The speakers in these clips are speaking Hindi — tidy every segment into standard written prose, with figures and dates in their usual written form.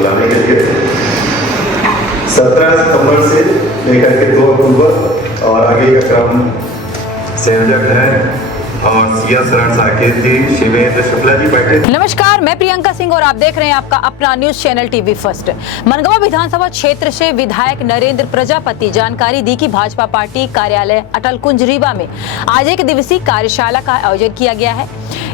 बुलाने के लिए 17 सितंबर से लेकर के 2 अक्टूबर और आगे का क्रम संयोजक है और सिया शरण साकेत जी, शिवेंद्र शुक्ला जी बैठे। नमस्कार, मैं प्रियंका सिंह और आप देख रहे हैं आपका अपना news channel TV first. Mangawan विधानसभा क्षेत्र से विधायक नरेंद्र प्रजापति जानकारी दी कि भाजपा पार्टी कार्यालय अटल कुंज रीवा में आज एक दिवसीय कार्यशाला का आयोजन किया गया है।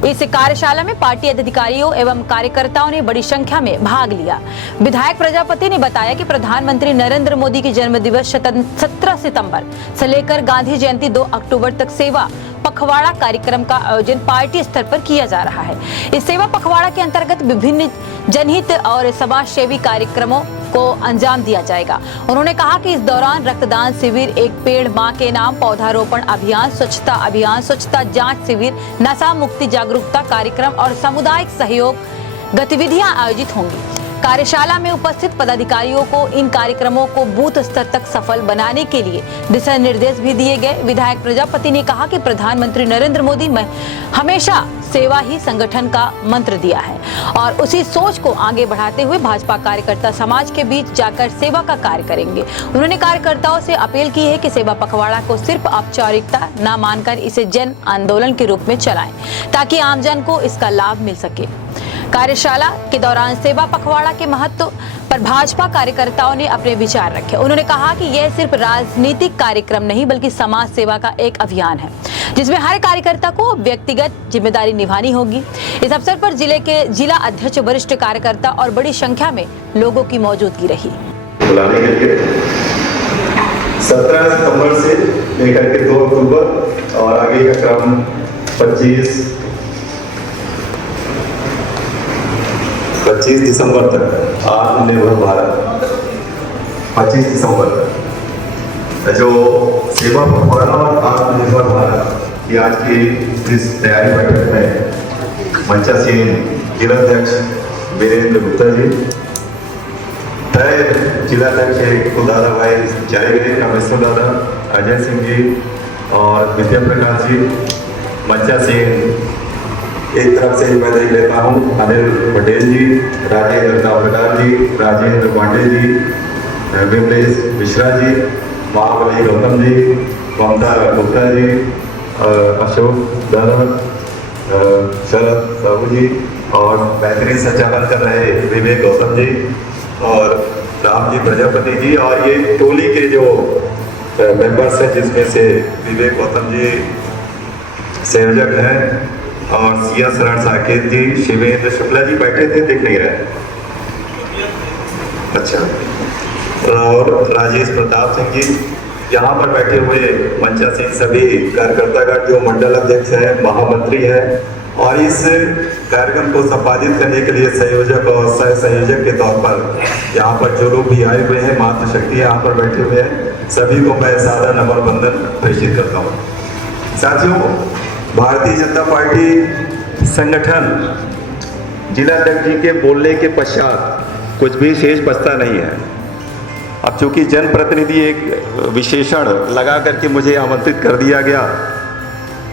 इस कार्यशाला में पार्टी अधिकारियों एवं कार्यकर्ताओं ने बड़ी संख्या में भाग लिया। विधायक प्रजापति ने बताया कि प्रधानमंत्री नरेंद्र मोदी की जन्म दिवस 17 सितंबर से लेकर गांधी जयंती 2 अक्टूबर तक सेवा पखवाड़ा कार्यक्रम का आयोजन पार्टी स्तर पर किया जा रहा है। इस सेवा पखवाड़ा के अंतर्गत विभिन्न जनहित और समाज सेवी कार्यक्रमों को अंजाम दिया जाएगा। उन्होंने कहा कि इस दौरान रक्तदान शिविर, एक पेड़ मां के नाम, पौधारोपण अभियान, स्वच्छता जांच शिविर, नशा मुक्ति जागरूकता कार्यक्रम और सामुदायिक सहयोग गतिविधियां आयोजित होंगी। कार्यशाला में उपस्थित पदाधिकारियों को इन कार्यक्रमों को बूथ स्तर तक सफल बनाने के लिए दिशा निर्देश भी दिए गए। विधायक प्रजापति ने कहा कि प्रधानमंत्री नरेंद्र मोदी ने हमेशा सेवा ही संगठन का मंत्र दिया है और उसी सोच को आगे बढ़ाते हुए भाजपा कार्यकर्ता समाज के बीच जाकर सेवा का कार्य करेंगे। उन्होंने कार्यकर्ताओं से अपील की है कि सेवा पखवाड़ा को सिर्फ औपचारिकता न मानकर इसे जन आंदोलन के रूप में चलाएं ताकि आमजन को इसका लाभ मिल सके। कार्यशाला के दौरान सेवा पखवाड़ा के महत्व पर भाजपा कार्यकर्ताओं ने अपने विचार रखे। उन्होंने कहा कि यह सिर्फ राजनीतिक कार्यक्रम नहीं बल्कि समाज सेवा का एक अभियान है जिसमें हर कार्यकर्ता को व्यक्तिगत जिम्मेदारी निभानी होगी। इस अवसर पर जिला अध्यक्ष, वरिष्ठ कार्यकर्ता और बड़ी संख्या में लोगों की मौजूदगी रही। बुलाने के लिए 17 सितंबर से लेकर के 2 अक्टूबर और आगे का क्रम 25 दिसंबर तक आत्मनिर्भर भारत 25 दिसंबर तक जो सेवा पखवाड़ा और आत्मनिर्भर भारत की आज की इस तैयारी बैठक में मंचासीन जिलाध्यक्ष वीरेंद्र गुप्ता जी, तय जिलाध्यक्ष को दादा भाई चले गए, कामेश्वर दादा, अजय सिंह जी और विद्या प्रकाश जी, मंचासीन एक तरफ से मैं देख लेता हूँ अनिल पटेल जी, राजेंद्र दावड़दार जी, राजेंद्र पांडे जी, विमलेश मिश्रा जी, महाबली गौतम जी, ममता गुप्ता जी, अशोक दादा, शरद साहू जी और बेहतरीन संचालन कर रहे विवेक गौतम जी और राम जी प्रजापति जी और ये टोली के जो मेंबर्स हैं जिसमें से विवेक गौतम जी संयोजक हैं और सिया शरण साकेत जी, शिवेंद्र शुक्ला जी बैठे थे, दिख नहीं रहे। अच्छा, और राजेश प्रताप सिंह जी यहाँ पर बैठे हुए मंचासीन सभी कार्यकर्तागण जो मंडल अध्यक्ष है, महामंत्री है और इस कार्यक्रम को संपादित करने के लिए संयोजक और सह संयोजक के तौर पर यहाँ पर जो लोग भी आए हुए हैं, मातृ शक्ति यहाँ पर बैठे हुए हैं, सभी को मैं सादा नमन बंदन प्रेषित करता हूँ। साथियों, भारतीय जनता पार्टी संगठन जिलाध्यक्ष जी के बोलने के पश्चात कुछ भी शेष बचता नहीं है। अब चूंकि जनप्रतिनिधि एक विशेषण लगा करके मुझे आमंत्रित कर दिया गया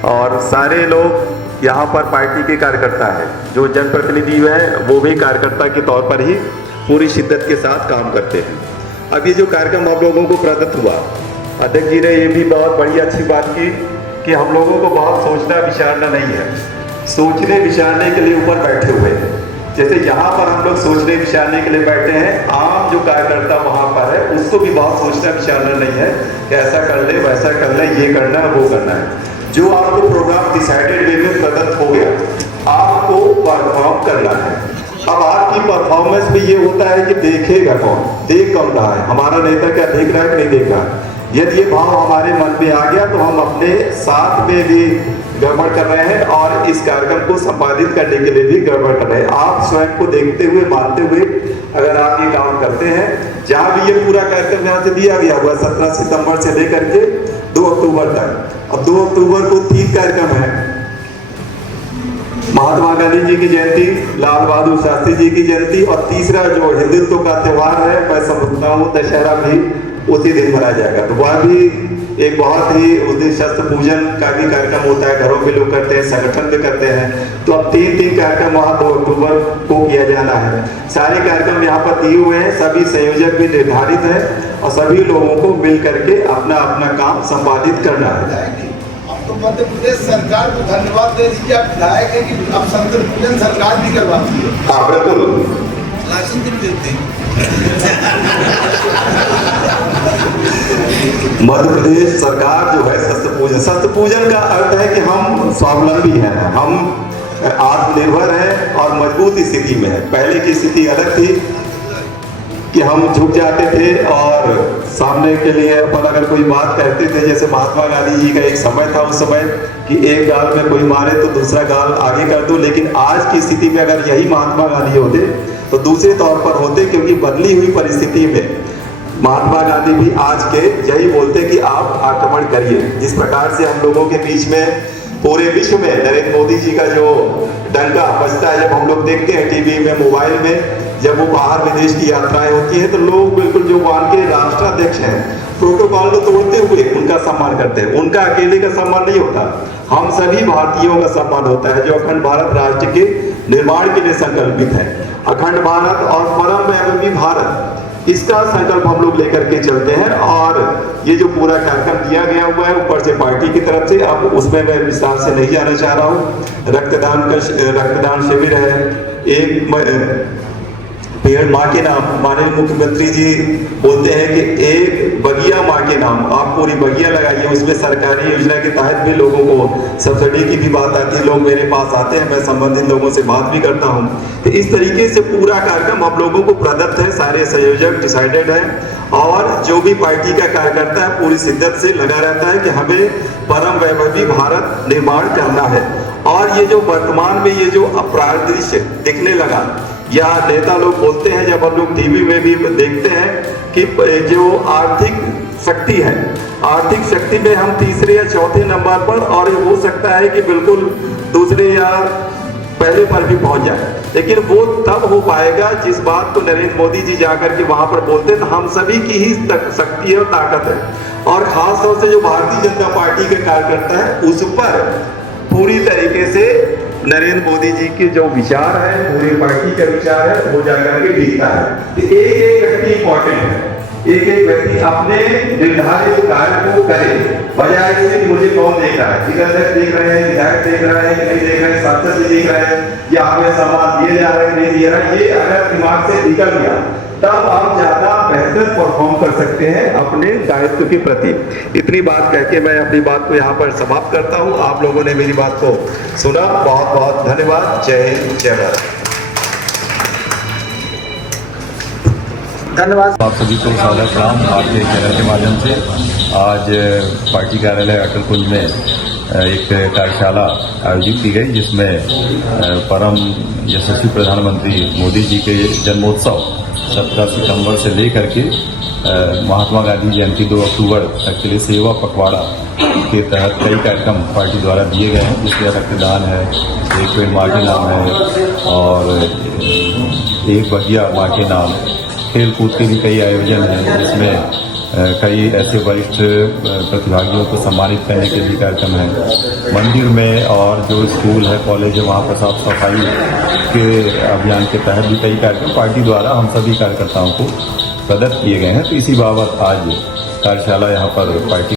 और सारे लोग यहाँ पर पार्टी के कार्यकर्ता हैं, जो जनप्रतिनिधि हैं वो भी कार्यकर्ता के तौर पर ही पूरी शिद्दत के साथ काम करते हैं। अब ये जो कार्यक्रम आप लोगों को प्रदत्त हुआ, अध्यक्ष जी ने ये भी बहुत बड़ी अच्छी बात की कि हम लोगों को बहुत सोचना विचारना नहीं है, सोचने विचारने के लिए ऊपर बैठे हुए हैं। जैसे यहाँ पर हम लोग सोचने विचारने के लिए बैठे हैं, आम जो कार्यकर्ता वहाँ पर है उसको भी बहुत सोचना विचारना नहीं है कि ऐसा कर ले, वैसा कर ले, ये करना है, वो करना है। जो आपको प्रोग्राम डिसाइडेड वे में प्रदत्त हो गया, आपको परफॉर्म करना है। अब आपकी परफॉर्मेंस में ये होता है कि देखेगा कौन, देख कौन रहा है, हमारा नेता क्या देख रहा है कि नहीं देख रहा है। यदि ये भाव हमारे मन में आ गया तो हम अपने साथ में भी गड़बड़ कर रहे हैं और इस कार्यक्रम को संपादित करने के लिए भी गड़बड़ कर रहे हैं। आप स्वयं को देखते हुए, मानते हुए अगर आप ये काम करते हैं, जहां भी ये पूरा कार्यक्रम यहाँ से दिया गया हुआ 17 सितंबर से लेकर के 2 अक्टूबर तक। अब 2 अक्टूबर को 3 कार्यक्रम है, महात्मा गांधी जी की जयंती, लाल बहादुर शास्त्री जी की जयंती और तीसरा जो हिंदुत्व का त्योहार है, मैं समझता हूँ दशहरा भी उसी दिन मनाया जाएगा। तो वह भी एक बहुत ही उस दिन शस्त्र पूजन का भी कार्यक्रम होता है, घरों में लोग करते हैं, संगठन में करते हैं। तो अब 3 कार्यक्रम वहाँ 2 अक्टूबर को किया जाना है। सारे कार्यक्रम यहाँ पर दिए हुए हैं, सभी संयोजक भी निर्धारित है और सभी लोगों को मिल करके अपना अपना काम संपादित करना है। तो मध्य प्रदेश सरकार को धन्यवाद दे दीजिए, आप विधायक है कि अब शस्त्र पूजन सरकार भी करवाती है। हाँ बिल्कुल, मध्य प्रदेश सरकार जो है शस्त्र पूजन का अर्थ है कि हम स्वावलंबी हैं, हम आत्मनिर्भर हैं और मजबूत स्थिति में है। पहले की स्थिति अलग थी कि हम झुक जाते थे और सामने के लिए अपन अगर कोई बात करते थे, जैसे महात्मा गांधी जी का एक समय था उस समय कि एक गाल में कोई मारे तो दूसरा गाल आगे कर दो, लेकिन आज की स्थिति में अगर यही महात्मा गांधी होते तो दूसरे तौर पर होते, क्योंकि बदली हुई परिस्थिति में महात्मा गांधी भी आज के यही बोलते कि आप आक्रमण करिए। जिस प्रकार से हम लोगों के बीच में पूरे विश्व में नरेंद्र मोदी जी का जो डंका बजता है, जब हम लोग देखते हैं टीवी में, मोबाइल में, जब वो बाहर विदेश की यात्राएं होती है तो लोग बिल्कुल जो वहाँ के राष्ट्राध्यक्ष हैं प्रोटोकॉल को तोड़ते हुए उनका सम्मान करते हैं। उनका अकेले का सम्मान नहीं होता, हम सभी भारतीयों का सम्मान होता है जो अखंड भारत राष्ट्र के निर्माण के लिए संकल्पित है। अखंड भारत और परम वैभवी भारत, इसका संकल्प हम लोग लेकर के चलते हैं। और ये जो पूरा कार्यक्रम दिया गया हुआ है ऊपर से पार्टी की तरफ से, अब उसमें मैं विस्तार से नहीं जाना चाह रहा हूँ। रक्तदान शिविर है, एक पेड़ माँ के नाम, माननीय मुख्यमंत्री जी बोलते हैं कि एक बगिया माँ के नाम, आप पूरी बगिया लगाइए। उसमें सरकारी योजना के तहत भी लोगों को सब्सिडी की भी बात आती है, लोग मेरे पास आते हैं, मैं संबंधित लोगों से बात भी करता हूँ। तो इस तरीके से पूरा कार्यक्रम हम लोगों को प्रदत्त है, सारे संयोजक डिसाइडेड है और जो भी पार्टी का कार्यकर्ता है पूरी शिद्दत से लगा रहता है कि हमें परम वैभवी भारत निर्माण करना है। और ये जो वर्तमान में ये जो अपराध दृश्य दिखने लगा, या नेता लोग बोलते हैं, जब हम लोग टीवी में भी देखते हैं कि जो आर्थिक शक्ति है, आर्थिक शक्ति में हम तीसरे या चौथे नंबर पर, और हो सकता है कि बिल्कुल दूसरे या पहले पर भी पहुंच जाए, लेकिन वो तब हो पाएगा जिस बात को नरेंद्र मोदी जी जाकर के वहां पर बोलते हैं। तो हम सभी की ही शक्ति है और ताकत है, और खास तौर से जो भारतीय जनता पार्टी के कार्यकर्ता है उस पर पूरी तरीके से नरेंद्र मोदी जी के जो विचार है, पूरी पार्टी का विचार है, वो जाकर के दिखता है। तो एक व्यक्ति इंपॉर्टेंट है, एक व्यक्ति अपने निर्धारित कार्य को करे, बजाय इससे कि मुझे कौन देख रहा है, अध्यक्ष देख रहे हैं, विधायक देख रहे हैं, नहीं देख रहे हैं, सांसद देख रहे हैं, या हमें सम्मान दिए जा रहे हैं, नहीं दिए रहा है, ये अगर दिमाग से निकल गया तब आप ज्यादा बेहतर परफॉर्म कर सकते हैं अपने दायित्व के प्रति। इतनी बात कह के मैं अपनी बात को यहाँ पर समाप्त करता हूँ। आप लोगों ने मेरी बात को सुना, बहुत बहुत धन्यवाद। जय हिंद, जय भारत। धन्यवाद आप सभी को सादर सलाम। भारतीय चैनल के माध्यम से आज पार्टी कार्यालय अटल कुंज में एक कार्यशाला आयोजित की गई, जिसमें परम यशस्वी प्रधानमंत्री मोदी जी के जन्मोत्सव 17 सितंबर से लेकर के महात्मा गांधी जयंती 2 अक्टूबर तक के लिए सेवा पखवाड़ा के तहत कई कार्यक्रम पार्टी द्वारा दिए गए हैं, जिसमें रक्तदान है, एक पेड़ माँ के नाम है, और एक बगिया माँ के नाम, खेल कूद के भी कई आयोजन हैं, जिसमें कई ऐसे वरिष्ठ प्रतिभागियों को सम्मानित करने के भी कार्यक्रम हैं। मंदिर में और जो स्कूल है, कॉलेज है, वहाँ पर साफ सफाई के अभियान के तहत भी कई कार्यक्रम पार्टी द्वारा हम सभी कार्यकर्ताओं को प्रदत्त किए गए हैं। तो इसी बाबत आज कार्यशाला यहाँ पर पार्टी